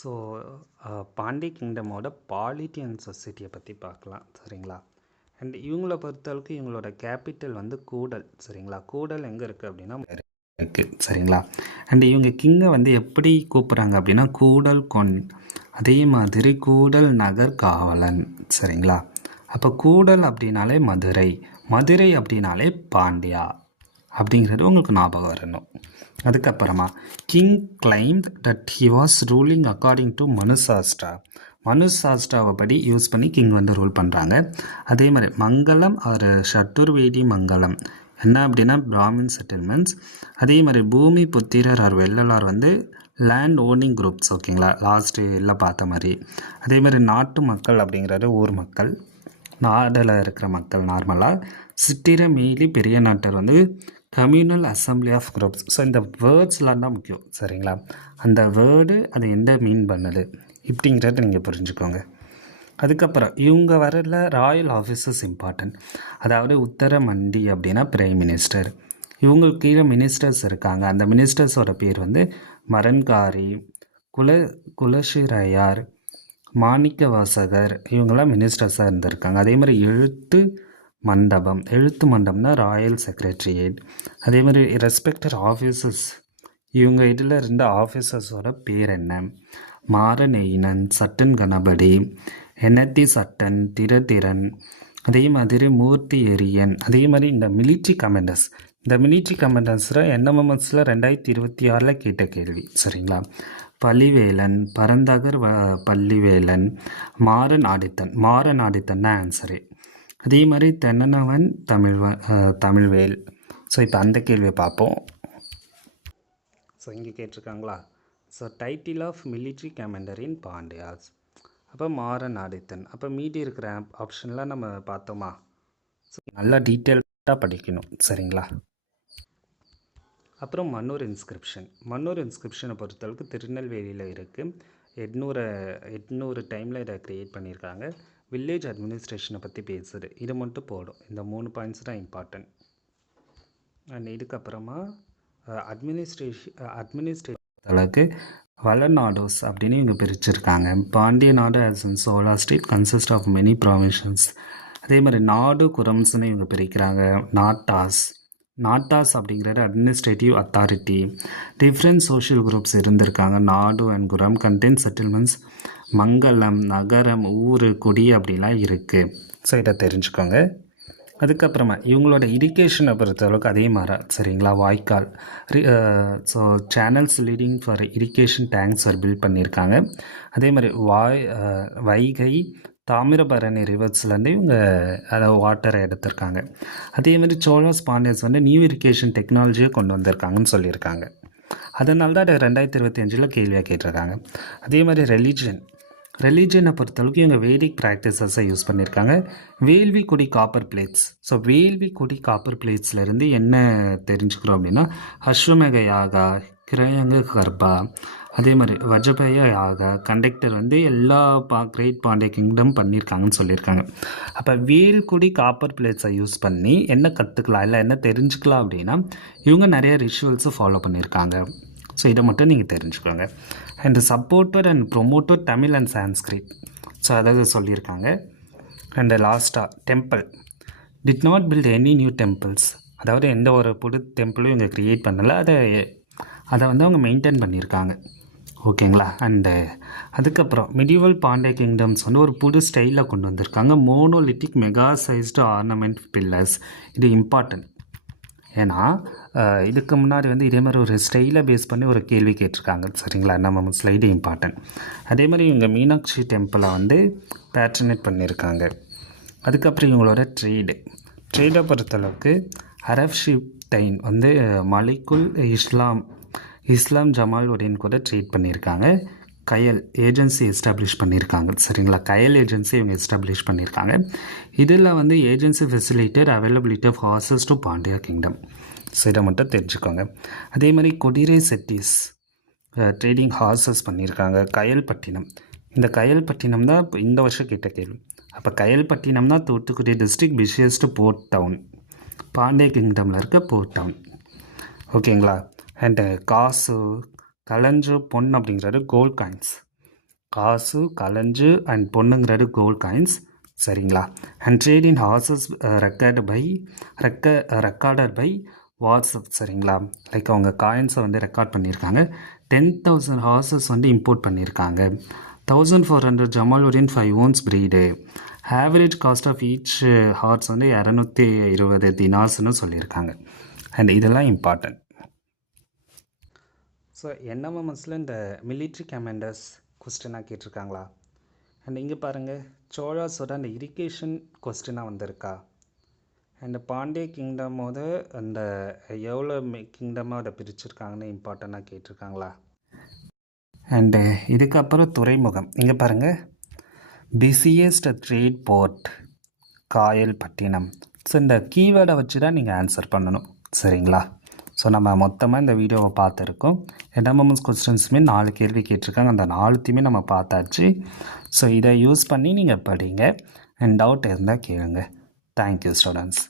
So Pandi கிங்டமோட polity and சொசைட்டியை பற்றி பார்க்கலாம் சரிங்களா. அண்ட் இவங்கள பொறுத்தளவுக்கு இவங்களோட கேபிட்டல் வந்து கூடல் சரிங்களா. கூடல் எங்கே இருக்குது அப்படின்னா இருக்குது சரிங்களா. அண்ட் இவங்க கிங்கை வந்து எப்படி கூப்பிட்றாங்க அப்படின்னா கூடல் கொன், அதே மாதிரி கூடல் நகர் காவலன் சரிங்களா. அப்போ கூடல் அப்படின்னாலே மதுரை, மதுரை அப்படின்னாலே பாண்டியா அப்படிங்கிறது உங்களுக்கு ஞாபகம் வரணும். அதுக்கப்புறமா king claimed that he was ruling according to Manushastra, மனுசாஸ்ட்ராவை படி யூஸ் பண்ணி கிங் வந்து ரூல் பண்ணுறாங்க. அதே மாதிரி மங்களம் ஒரு சட்டுர்வேதி மங்களம் என்ன அப்படின்னா பிராமின் செட்டில்மெண்ட்ஸ். அதே மாதிரி பூமி புத்திரர் ஆர் வெள்ளலார் வந்து லேண்ட் ஓனிங் குரூப்ஸ் ஓகேங்களா, லாஸ்ட் எல்லாம் பார்த்த மாதிரி. அதே மாதிரி நாட்டு மக்கள் அப்படிங்கிறது ஊர் மக்கள், நாடில் இருக்கிற மக்கள் நார்மலாக. சித்திர மீலி பெரிய நாட்டர் வந்து communal assembly of groups. So இந்த வேர்ட்ஸ்லாம் தான் முக்கியம் சரிங்களா. அந்த வேர்டு அது எந்த மீன் பண்ணுது இப்படிங்கிறத நீங்கள் புரிஞ்சுக்கோங்க. அதுக்கப்புறம் இவங்க வரல ராயல் ஆஃபீஸர்ஸ் இம்பார்ட்டன்ட். அதாவது உத்தர மண்டி அப்படின்னா பிரைம் மினிஸ்டர், இவங்களுக்கு கீழே மினிஸ்டர்ஸ் இருக்காங்க. அந்த மினிஸ்டர்ஸோட பேர் வந்து மரன்காரி, குலஷிரையார், மாணிக்க வாசகர், இவங்களாம் மினிஸ்டர்ஸாக இருந்திருக்காங்க. அதே மாதிரி எழுத்து மண்டபம், எழுத்து மண்டபம்னா ராயல் செக்ரட்டரியேட். அதே மாதிரி ரெஸ்பெக்டட் ஆஃபீஸர்ஸ், இவங்க இதில் இருந்த ஆஃபீஸர்ஸோட பேர் என்ன, மாரநெய்னன், சட்டன் கணபதி, எண்ணத்தி சட்டன், திறன், அதே மாதிரி மூர்த்தி எரியன். அதே மாதிரி இந்த மிலிட்ரி கமாண்டர்ஸ், இந்த மிலிட்ரி கமாண்டர்ஸில் என்எம்எம்எஸில் 2026 கேட்ட கேள்வி சரிங்களா. பள்ளிவேலன், பரந்தகர் பள்ளிவேலன், மாறன் ஆடித்தன், மாறன் ஆடித்தன் தான் ஆன்சரு. அதே மாதிரி தென்னனவன் தமிழ்வேல். ஸோ இப்போ அந்த கேள்வியை பார்ப்போம். ஸோ இங்கே கேட்டிருக்காங்களா. So title of military commander in Pandyas, அப்போ மாறன் ஆடித்தன். அப்போ மீதி இருக்கிற ஆப்ஷன்லாம் நம்ம பார்த்தோமா. ஸோ நல்லா டீட்டெயில்டாக படிக்கணும் சரிங்களா. அப்புறம் மன்னூர் இன்ஸ்கிரிப்ஷன், மன்னூர் இன்ஸ்கிரிப்ஷனை பொறுத்தளவுக்கு திருநெல்வேலியில் இருக்குது. 800 டைமில் இதை க்ரியேட் பண்ணியிருக்காங்க. வில்லேஜ் அட்மினிஸ்ட்ரேஷனை பற்றி பேசுது, இது மட்டும் போடும். இந்த 3 பாயிண்ட்ஸ் தான் இம்பார்ட்டன்ட். அண்ட் இதுக்கப்புறமா அட்மினிஸ்ட்ரேஷன் அளவுக்கு வளநாடோஸ் அப்படின்னு இவங்க பிரிச்சிருக்காங்க. Pandya nadu as in Chola state consist of many provinces. அதே மாதிரி நாடு குரம்ஸ்னு இவங்க பிரிக்கிறாங்க. நாட்டாஸ், நாட்டாஸ் அப்படிங்கிறது administrative authority. Different social groups இருந்திருக்காங்க. Nadu and kuram content settlements, மங்கலம், நகரம், ஊர், குடி அப்படிலாம் இருக்குது. ஸோ இதை தெரிஞ்சுக்கோங்க. அதுக்கப்புறமா இவங்களோட இரிகேஷனை பொறுத்தளவுக்கு அதே மாதிரி சரிங்களா. வாய்க்கால், so channels leading for irrigation tanks are built பண்ணியிருக்காங்க. அதே மாதிரி வைகை, தாமிரபரணி ரிவர்ஸ்லேருந்து இவங்க அதை வாட்டரை எடுத்திருக்காங்க. அதே மாதிரி சோழாஸ் பாண்டியஸ் வந்து நியூ இரிகேஷன் டெக்னாலஜியை கொண்டு வந்திருக்காங்கன்னு சொல்லியிருக்காங்க. அதனால தான் அதை 2025 கேள்வியாக கேட்டிருக்காங்க. அதே மாதிரி ரிலீஜனை பொறுத்தளவுக்கு இவங்க வேதிக் ப்ராக்டிசஸை யூஸ் பண்ணியிருக்காங்க. வேள்வி கொடி காப்பர் பிளேட்ஸ். ஸோ வேள்வி கொடி காப்பர் பிளேட்ஸ்லேருந்து என்ன தெரிஞ்சுக்கிறோம் அப்படின்னா அஸ்வமேக யாகா, கிரயங்க கர்பா, அதே மாதிரி வஜபய யாகா, கண்டக்டர் வந்து எல்லா கிரேட் பாண்டிய கிங்டம் பண்ணியிருக்காங்கன்னு சொல்லியிருக்காங்க. அப்போ வேல்குடி காப்பர் பிளேட்ஸை யூஸ் பண்ணி என்ன கற்றுக்கலாம் இல்லை என்ன தெரிஞ்சுக்கலாம் அப்படின்னா இவங்க நிறைய ரிச்சுவல்ஸை ஃபாலோ பண்ணியிருக்காங்க. ஸோ இதை மட்டும் நீங்கள் தெரிஞ்சுக்கோங்க. And supported and promoted Tamil and Sanskrit, so அதாவது சொல்லியிருக்காங்க. அண்டு லாஸ்ட்டாக temple did not build any new temples, அதாவது எந்த ஒரு புது டெம்பிளும் இங்கே க்ரியேட் பண்ணலை, அதை வந்து அவங்க மெயின்டைன் பண்ணியிருக்காங்க ஓகேங்களா. அண்டு அதுக்கப்புறம் மிடிவல் பாண்டிய கிங்டம்ஸ் வந்து ஒரு புது ஸ்டைலில் கொண்டு வந்திருக்காங்க. மோனோலிட்டிக் மெகா சைஸ்டு ஆர்னமெண்ட் பில்லர்ஸ், இது இம்பார்ட்டன்ட். ஏன்னா இதுக்கு முன்னாடி வந்து இதே மாதிரி ஒரு ஸ்டைலை பேஸ் பண்ணி ஒரு கேள்வி கேட்டிருக்காங்க சரிங்களா. நம்ம ஸ்லைடு இம்பார்ட்டன்ட். அதே மாதிரி இவங்க மீனாட்சி டெம்பிளை வந்து பேட்ரனேட் பண்ணியிருக்காங்க. அதுக்கப்புறம் இவங்களோட ட்ரேடை பொறுத்தளவுக்கு அரப் ஷிப்டைன் வந்து மலிக்குல் இஸ்லாம் ஜமால் உடன் கூட ட்ரேட் பண்ணியிருக்காங்க. கயல் ஏஜென்சி எஸ்டாப்ளிஷ் பண்ணியிருக்காங்க சரிங்களா. கயல் ஏஜென்சி இவங்க எஸ்டாப்ளிஷ் பண்ணியிருக்காங்க. இதில் வந்து agency facilitate availability of horses to Pandya kingdom. So இதை மட்டும் தெரிஞ்சுக்கோங்க. அதே மாதிரி கொடிரை செட்டிஸ் ட்ரேடிங் ஹார்சஸ் பண்ணியிருக்காங்க. கயல்பட்டினம், இந்த கயல்பட்டினம் தான் இப்போ இந்த வருஷம் கேட்ட கேள்வி. அப்போ கயல்பட்டினம் தான் Thoothukudi district busiest port town, Pandya கிங்டமில் இருக்க போர்ட் டவுன் ஓகேங்களா. அண்டு காசு, கலஞ்சு, பொன் அப்படிங்கிறது கோல்ட் காயின்ஸ். காசு, கலஞ்சு அண்ட் பொண்ணுங்கிறது கோல்ட் காயின்ஸ். சரிங்களா? And trade in horses recorded by Wassaf. சரிங்களா? லைக் அவங்க காயின்ஸை வந்து ரெக்கார்ட் பண்ணியிருக்காங்க. 10,000 ஹார்சஸ் வந்து இம்போர்ட் பண்ணியிருக்காங்க. 1,400 ஜமாலுரின் 5 ounce breed. Average cost of each horse வந்து 220 தினார்ஸ்னு சொல்லியிருக்காங்க. அண்ட் இதெல்லாம் இம்பார்ட்டன்ட். ஸோ என்எம்எம்எஸில் இந்த மிலிட்ரி கமாண்டர்ஸ் கொஸ்டினாக கேட்டிருக்காங்களா? அண்ட் இங்கே பாருங்கள், சோழாஸோட அந்த இரிகேஷன் கொஸ்டினாக வந்திருக்கா? அண்ட் பாண்டிய கிங்டமோட அந்த எவ்வளோ கிங்டமாக அதை பிரிச்சுருக்காங்கன்னு இம்பார்ட்டண்ட்டாக கேட்டிருக்காங்களா? அண்டு இதுக்கப்புறம் துறைமுகம். இங்கே பாருங்கள், busiest trade port Kayalpattinam. So இந்த கீவேர்டை வச்சு தான் நீங்கள் ஆன்சர் பண்ணணும். சரிங்களா? ஸோ நம்ம மொத்தமாக இந்த வீடியோவை பார்த்துருக்கோம். என்எம்எம்எஸ் கொஸ்டின்ஸுமே 4 கேள்வி கேட்டிருக்காங்க. அந்த 4த்தையுமே நம்ம பார்த்தாச்சு. ஸோ இதை யூஸ் பண்ணி நீங்கள் படிங்க. அண்ட் டவுட் இருந்தால் கேளுங்க. Thank you students.